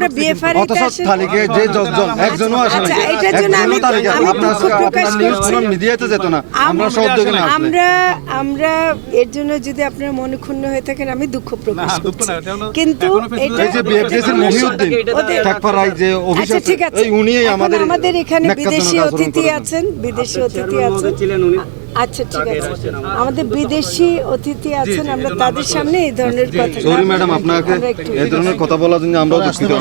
আমরা বিএফআর অথচ তালিকায় যে দশজন একজনও আসে না আচ্ছা, এটার জন্য আমি- আপনার নিউজ। কোনো মিডিয়াতে যেত না। আমরা না আমরা আমরা এর জন্য যদি আপনারা মনে ক্ষুণ্ণ হয়ে থাকেন আমি দুঃখ প্রকাশ করছি। কিন্তু এটা যে বিএফডিসির মহিউদ্দিন ঠাকপাড়ায় যে আচ্ছা আছে। এই উনিই আমাদের আমাদের এখানে বিদেশি অতিথি আছেন বিদেশি অতিথি আছেন। ছিলেন উনি। আচ্ছা ঠিক আছে। আমাদের বিদেশি অতিথি আছেন আমরা তাদের সামনে এই ধরনের কথা সরি ম্যাডাম আপনাকে এই ধরনের কথা বলার জন্য আমরাও দুঃখিত।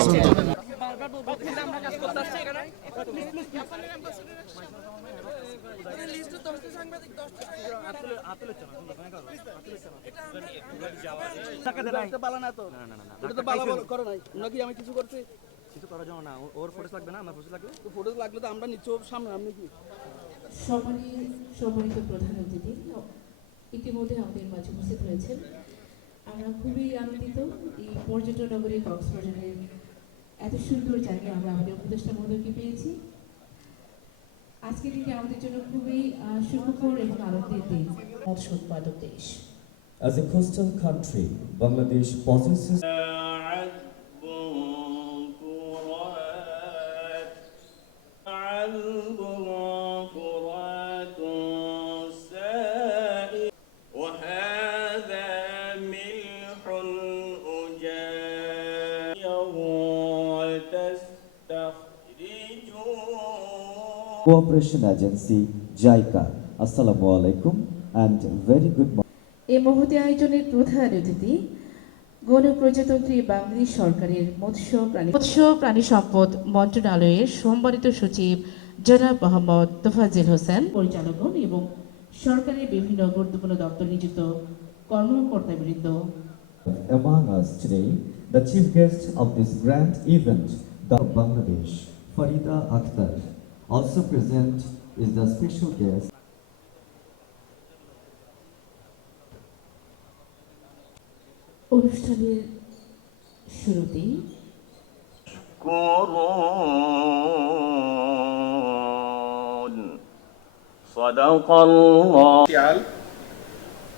করো আমি কিছু করছি কিছু করার জন্য না ওর ফটো লাগবে না আমার লাগবে তো লাগলে তো আমরা নিচে সামনে আপনি কি সম্মানী- সম্মানিত প্রধান অতিথি, ইতিমধ্যে আমাদের মাঝে উপস্থিত আমরা খুবই আনন্দিত এই পর্যটন নগরী কক্সবাজারের এত সুন্দর জায়গায় আমরা আমাদের উপদেষ্টা মহোদয়কে পেয়েছি আজকের দিনটি আমাদের জন্য খুবই আহ, সুখকর এবং আনন্দের দিন মৎস্য উৎপাদক দেশ As a coastal country, Bangladesh possesses وهذا cooperation agency JICA আসসালামু আলাইকুম অ্যান্ড ভেরি গুড এই মুহূর্তে আয়োজনের প্রধান অতিথি গণপ্রজাতন্ত্রী বাংলাদেশ সরকারের মৎস্য প্রাণী মৎস্য প্রাণী সম্পদ মন্ত্রণালয়ের সম্মানিত সচিব জনাব মোহাম্মদ তোফাজিল হোসেন পরিচালকগণ এবং সরকারের বিভিন্ন গুরুত্বপূর্ণ দপ্তর নিযুক্ত কর্মকর্তাবৃন্দ। Among us today, the chief guest of this grand event, the Bangladesh, Farida Akhtar. Also present is the special guest.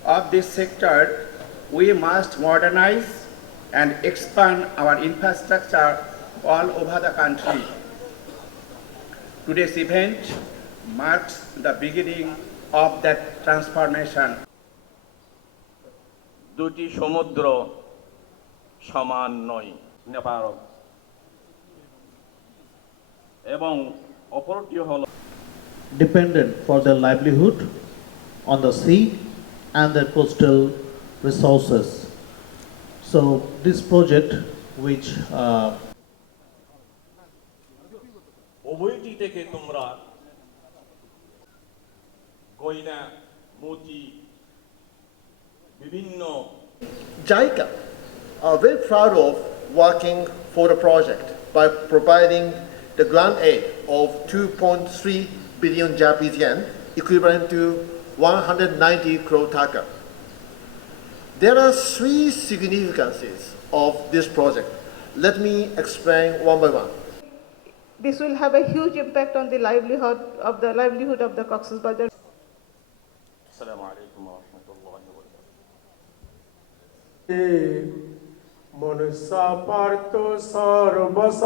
Of this sector, we must modernize and expand our infrastructure all over the country. Today's event marks the beginning of that transformation. দুটি সমুদ্র সমান নয় নেপাল এবং অপরটি হল dependent for their livelihood on the sea and their coastal resources. So this project, which uh, থেকে তোমরা গয়না মুচি বিভিন্ন JICA are very proud of working for the project by providing the grant aid of 2.3 billion Japanese yen, equivalent to 190 crore taka. There are three significances of this project. Let me explain one by one. This will have a huge impact on the livelihood of the livelihood of the Cox's Bazar আসসালামু আলাইকুম ওয়া রাহমাতুল্লাহি ওয়া বারাকাতুহু মনুষ্য পার্থ সর্বস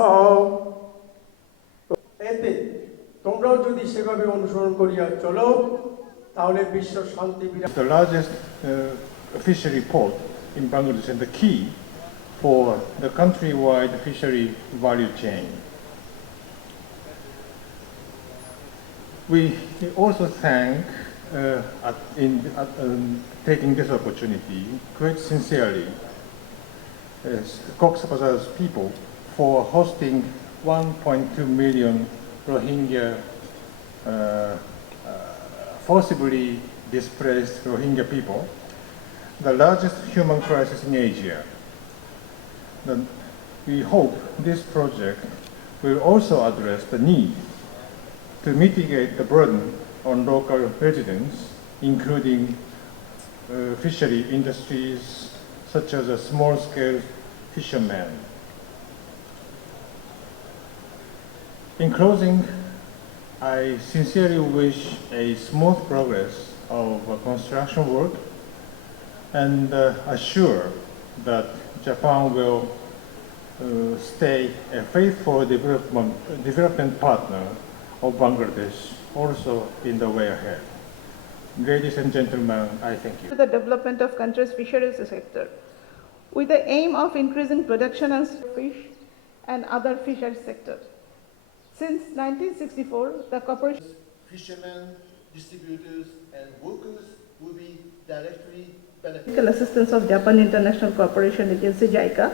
এতে তোমরাও যদি সেভাবে অনুসরণ করিয়া চলো তাহলে বিশ্ব শান্তি বিরাজ the largest uh, fishery port in Bangladesh and the key for the countrywide fishery value chain. We also thank, uh, at, in at, um, taking this opportunity, quite sincerely, uh, Cox's Bazar's people for hosting 1.2 million Rohingya uh, uh, forcibly displaced Rohingya people, the largest human crisis in Asia. The- we hope this project will also address the need to mitigate the burden on local residents, including uh, fishery industries such as a small-scale fishermen. In closing, I sincerely wish a smooth progress of uh, construction work and uh, assure that Japan will uh, stay a faithful development, development partner of Bangladesh also in the way ahead. Ladies and gentlemen, I thank you. the development of country's fisheries sector with the aim of increasing production of fish and other fisheries sectors. Since 1964, the corporation Fishermen, distributors, and workers will be directly benefited. technical assistance of Japan International Cooperation Agency JICA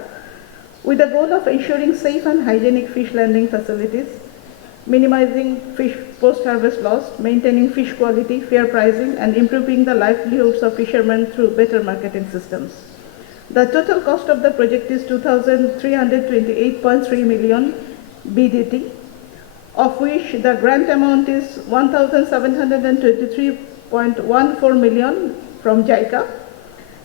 with the goal of ensuring safe and hygienic fish landing facilities, minimizing fish post-harvest loss, maintaining fish quality, fair pricing, and improving the livelihoods of fishermen through better marketing systems. The total cost of the project is 2,328.3 million BDT, of which the grant amount is 1,723.14 million from JICA,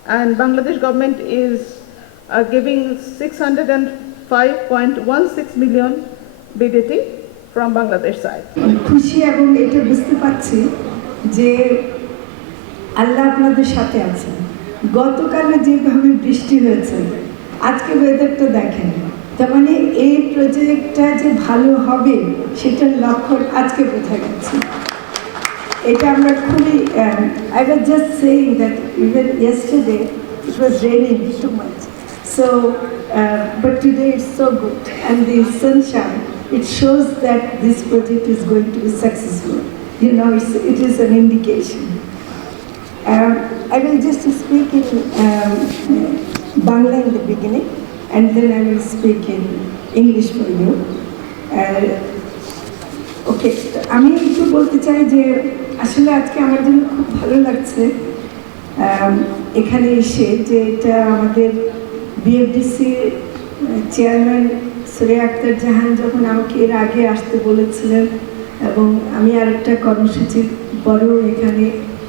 and Bangladesh government is uh, giving 605.16 million BDT from Bangladesh side. খুশি এবং এটা বুঝতে পারছি যে আল্লাহ আপনাদের সাথে আছেন। গতকালে যেভাবে বৃষ্টি হয়েছে, আজকে ওয়েদারটা দেখেন। তার মানে এই প্রজেক্টটা যে ভালো হবে, সেটার লক্ষণ আজকে বোঝা গেছে। এটা আমরা খুবই I was just saying that even yesterday it was raining too much so but today it's so good and the sunshine it shows that this project is going to be successful. You know, it's, it is an indication. Um, I will just speak in um, Bangla in the beginning, and then I will speak in English for you. ওকে আমি একটু বলতে চাই যে আসলে আজকে আমার জন্য খুব ভালো লাগছে আম, এখানে এসে যে এটা আমাদের বিএফডিসি চেয়ারম্যান সুরে আক্তার জাহান যখন আমাকে এর আগে আসতে বলেছিলেন এবং আমি আরেকটা কর্মসূচির পরেও এখানে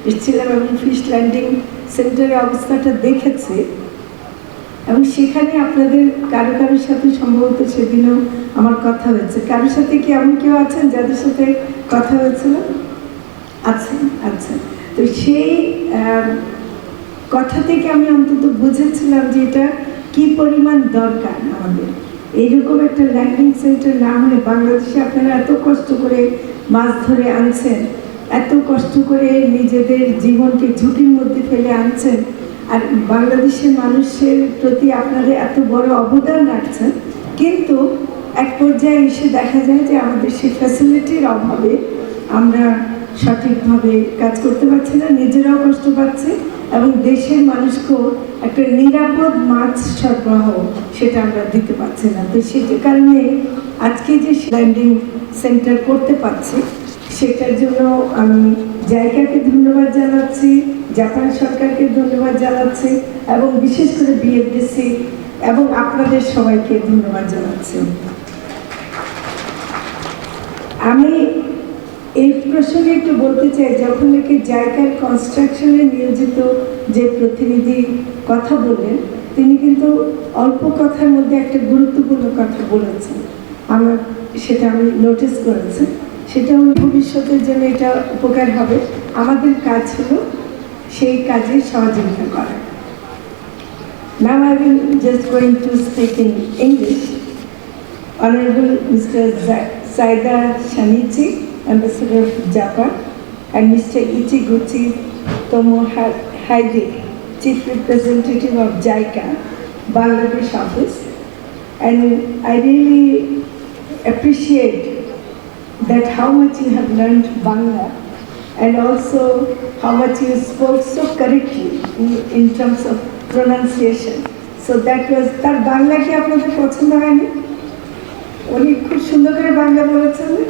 এসেছিলাম এবং ফিশ ল্যান্ডিং সেন্টারের অবস্থাটা দেখেছি এবং সেখানে আপনাদের কারও কারোর সাথে সম্ভবত সেদিনও আমার কথা হয়েছে। কারোর সাথে কি এমন কেউ আছেন যাদের সাথে কথা হয়েছিল? আছেন আচ্ছা তো সেই কথা থেকে আমি অন্তত বুঝেছিলাম যে এটা কী পরিমাণ দরকার আমাদের। এইরকম একটা ল্যান্ডিং সেন্টার না হলে বাংলাদেশে আপনারা এত কষ্ট করে মাছ ধরে আনছেন, এত কষ্ট করে নিজেদের জীবনকে ঝুঁকির মধ্যে ফেলে আনছেন, আর বাংলাদেশের মানুষের প্রতি আপনাদের এত বড় অবদান রাখছেন, কিন্তু এক পর্যায়ে এসে দেখা যায় যে আমাদের সেই ফ্যাসিলিটির অভাবে আমরা সঠিকভাবে কাজ করতে পারছি না, নিজেরাও কষ্ট পাচ্ছি এবং দেশের মানুষকেও একটা নিরাপদ মাছ সরবরাহ সেটা আমরা দিতে পারছি না। তো সেটার কারণে আজকে যে ল্যান্ডিং সেন্টার করতে পারছি, সেটার জন্য আমি জায়গাকে ধন্যবাদ জানাচ্ছি, জাপান সরকারকে ধন্যবাদ জানাচ্ছি এবং বিশেষ করে বিএফডিসি এবং আপনাদের সবাইকে ধন্যবাদ জানাচ্ছি। আমি এই প্রসঙ্গে একটু বলতে চাই যখন নাকি জায়গার কনস্ট্রাকশনে নিয়োজিত যে প্রতিনিধি কথা বললেন তিনি কিন্তু অল্প কথার মধ্যে একটা গুরুত্বপূর্ণ কথা বলেছেন আমার সেটা আমি নোটিস করেছি সেটা ভবিষ্যতের জন্য এটা উপকার হবে আমাদের কাজ হলো সেই কাজে সহযোগিতা করা I will just going to speak in English. Honorable Mr. Za- Saida Shanichi, Ambassador of Japan, and Mr. Ichiguchi Tomo Ha- Haide, Chief Representative of JICA, Bangladesh office. And I really appreciate that how much you have learned Bangla and also how much you spoke so correctly in, in terms of pronunciation. So that was, তার বাংলা কি আপনাদের পছন্দ হয়নি উনি খুব সুন্দর করে বাংলা বলেছেন না?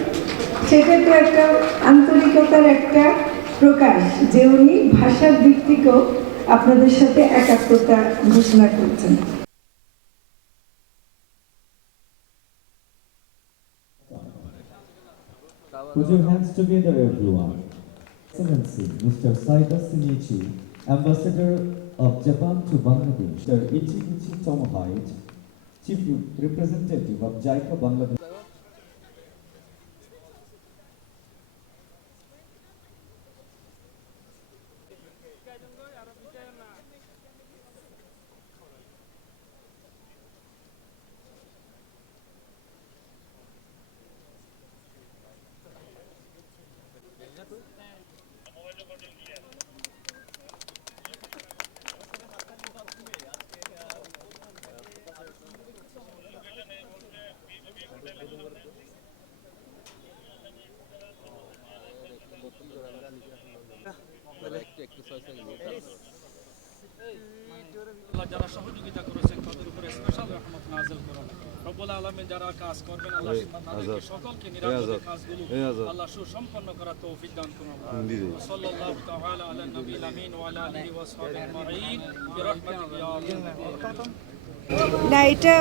তো একটা আন্তরিকতার একটা প্রকাশ যে উনি ভাষার দিক থেকেও আপনাদের সাথে একাত্মতা ঘোষণা করছেন Put your hands together, everyone. Excellency, Mr. Saida Sinichi, Ambassador of Japan to Bangladesh, Mr. Ichiguchi Tomohide, Chief Representative of JICA Bangladesh. Gracias. আলামিন যারা কাজ করবেন আল্লাহ তাদেরকে সকলকে নিরাপদে কাজগুলো আল্লাহ সুসম্পন্ন করার তৌফিক দান করুন। সাল্লাল্লাহু তাআলা আলা নবিল আমিন ওয়া আলা আলিহি ওয়া সাহবিহি আজমাইন। বিরহমাতিকা ইয়া না এটা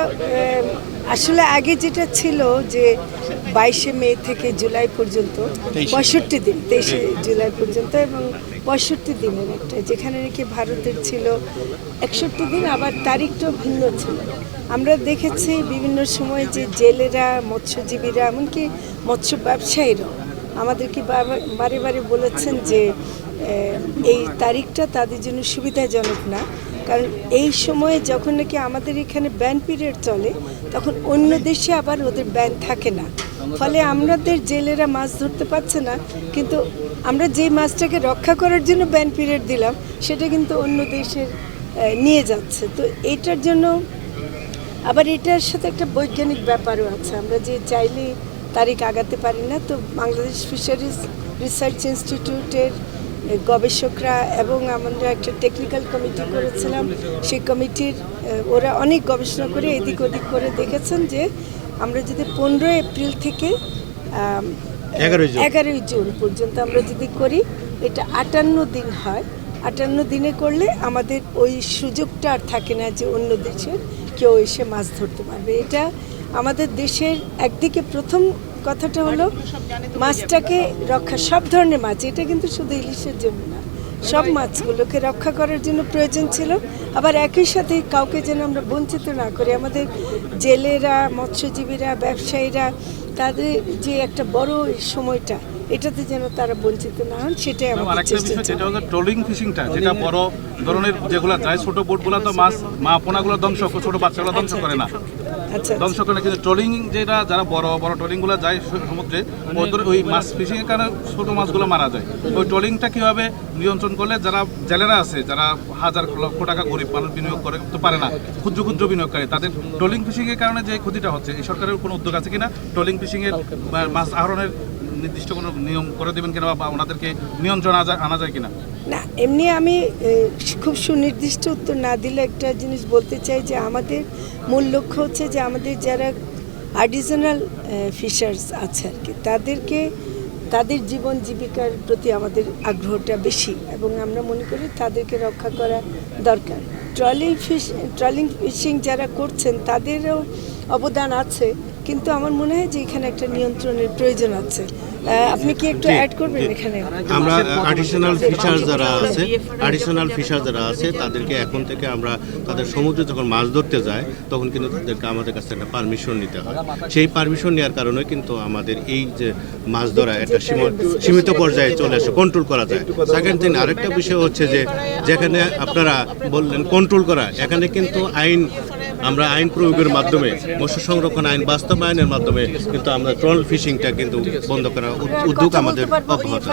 আসলে আগে যেটা ছিল যে বাইশে মে থেকে জুলাই পর্যন্ত পঁয়ষট্টি দিন তেইশে জুলাই পর্যন্ত এবং পঁয়ষট্টি দিনের একটা যেখানে নাকি ভারতের ছিল একষট্টি দিন আবার তারিখটাও ভিন্ন ছিল। আমরা দেখেছি বিভিন্ন সময় যে জেলেরা, মৎস্যজীবীরা, এমনকি মৎস্য ব্যবসায়ীরাও আমাদেরকে বারে বারে বলেছেন যে এই তারিখটা তাদের জন্য সুবিধাজনক না। কারণ এই সময়ে যখন নাকি আমাদের এখানে ব্যান পিরিয়ড চলে, তখন অন্য দেশে আবার ওদের ব্যান থাকে না। ফলে আমাদের জেলেরা মাছ ধরতে পারছে না, কিন্তু আমরা যে মাছটাকে রক্ষা করার জন্য ব্যান পিরিয়ড দিলাম, সেটা কিন্তু অন্য দেশের নিয়ে যাচ্ছে। তো এটার জন্য আবার এটার সাথে একটা বৈজ্ঞানিক ব্যাপারও আছে। আমরা যে চাইলে তারিখ আগাতে পারি না তো বাংলাদেশ ফিশারিজ রিসার্চ ইনস্টিটিউটের গবেষকরা এবং আমরা একটা টেকনিক্যাল কমিটি করেছিলাম। সেই কমিটির ওরা অনেক গবেষণা করে এদিক ওদিক করে দেখেছেন যে আমরা যদি পনেরোই এপ্রিল থেকে এগারোই জুন পর্যন্ত আমরা যদি করি এটা আটান্ন দিন হয়। আটান্ন দিনে করলে আমাদের ওই সুযোগটা আর থাকে না যে অন্য দেশের কেউ এসে মাছ ধরতে পারবে। এটা আমাদের দেশের একদিকে প্রথম কথাটা হলো মাছটাকে রক্ষা সব ধরনের মাছ এটা কিন্তু শুধু ইলিশের জন্য না সব মাছগুলোকে রক্ষা করার জন্য প্রয়োজন ছিল। আবার একই সাথে কাউকে যেন আমরা বঞ্চিত না করি আমাদের জেলেরা মৎস্যজীবীরা ব্যবসায়ীরা তাদের যে একটা বড় সময়টা এটাতে যেন তারা বঞ্চিত না হন সেটাই আমাদের চেষ্টা। যেটা হলো ট্রলিং ফিশিংটা যেটা বড় ধরনের যেগুলো যায় ছোট বোটগুলো তো মাছ মা পোনাগুলো ধ্বংস করে, ছোট বাচ্চাগুলো ধ্বংস করে না আচ্ছা ধ্বংস করে না কিন্তু ট্রলিং যেটা যারা বড় বড় ট্রোলিংগুলো যায় সমুদ্রে ওদের ওই মাছ ফিশিং এর কারণে ছোট মাছগুলো মারা যায়। ওই ট্রলিংটা কীভাবে নিয়ন্ত্রণ করলে যারা জেলেরা আছে যারা হাজার লক্ষ টাকা গরিব মানুষ বিনিয়োগ করে তো পারে না ক্ষুদ্র ক্ষুদ্র বিনিয়োগকারী তাদের ট্রলিং ফিশিং এর কারণে যে ক্ষতিটা হচ্ছে এই সরকারের কোনো উদ্যোগ আছে কিনা? ট্রলিং ফিশিং এর মাছ আহরণের নির্দিষ্ট কোনো নিয়ম করে দেবেন কিনা বা ওনাদেরকে নিয়ন্ত্রণ আনা যায়- কিনা? না, এমনি আমি খুব সুনির্দিষ্ট উত্তর না দিলে একটা জিনিস বলতে চাই যে আমাদের মূল লক্ষ্য হচ্ছে যে আমাদের যারা আর্টিজানাল ফিশার্স আছে আর কি, তাদেরকে, তাদের জীবন জীবিকার প্রতি আমাদের আগ্রহটা বেশি এবং আমরা মনে করি তাদেরকে রক্ষা করা দরকার। ট্রলিং ফিশ, ট্রলিং, ফিশিং যারা করছেন তাদেরও অবদান আছে। কিন্তু আমার মনে হয় যে এখানে একটা নিয়ন্ত্রণের প্রয়োজন আছে। আপনি কি একটু অ্যাড করবেন এখানে? আমরা আর্টিসানাল ফিশার যারা আছে আর্টিসানাল ফিশার যারা আছে তাদেরকে এখন থেকে আমরা তাদের সমুদ্রে যখন মাছ ধরতে যায় তখন কিন্তু তাদেরকে আমাদের কাছে একটা পারমিশন নিতে হয়। সেই পারমিশন নেওয়ার কারণে কিন্তু আমাদের এই যে মাছ ধরা একটা সীমা- সীমিত পর্যায়ে চলে আসে কন্ট্রোল করা যায়। সেকেন্ড থিং আরেকটা বিষয় হচ্ছে যে যেখানে আপনারা বললেন কন্ট্রোল করা এখানে কিন্তু আইন আমরা আইন প্রয়োগের মাধ্যমে, মৎস্য সংরক্ষণ আইন, বাস্তবায়নের মাধ্যমে কিন্তু আমরা ট্রল ফিশিংটা কিন্তু বন্ধ করার উদ্যোগ আমাদের অব্যাহত